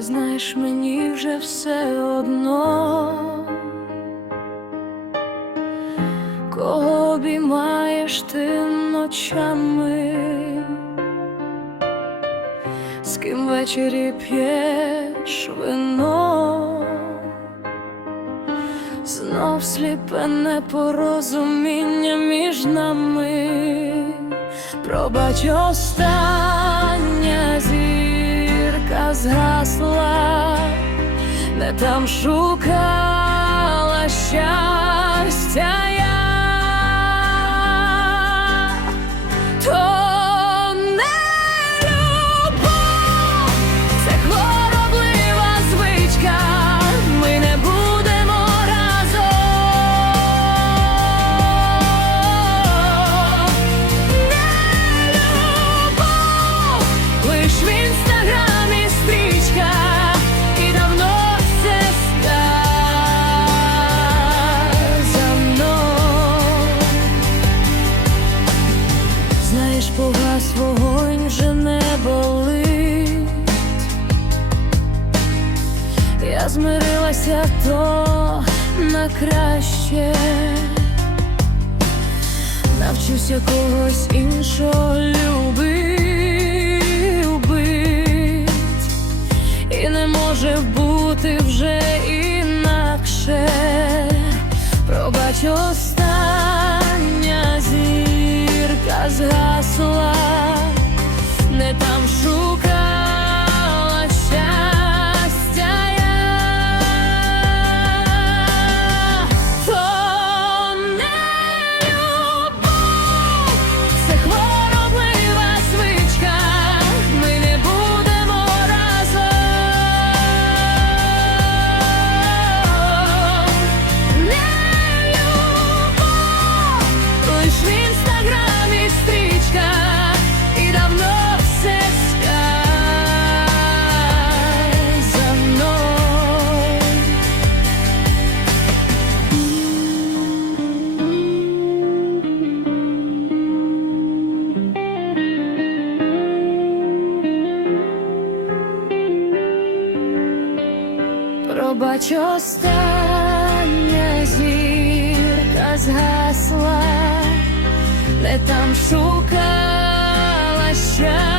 знаєш, мені вже все одно, кого обіймаєш ти ночами, з ким ввечері п'єш вино, знов сліпе непорозуміння між нами. Пробач остання там шукала Знаєш, погас вогонь вже не болить. Я змирилася то на краще. Навчуся когось іншого любить, і не може бути вже інакше. Пробач, зірка згасла, не там шукала Пробач остання зірка згасла, де там шукала щастя.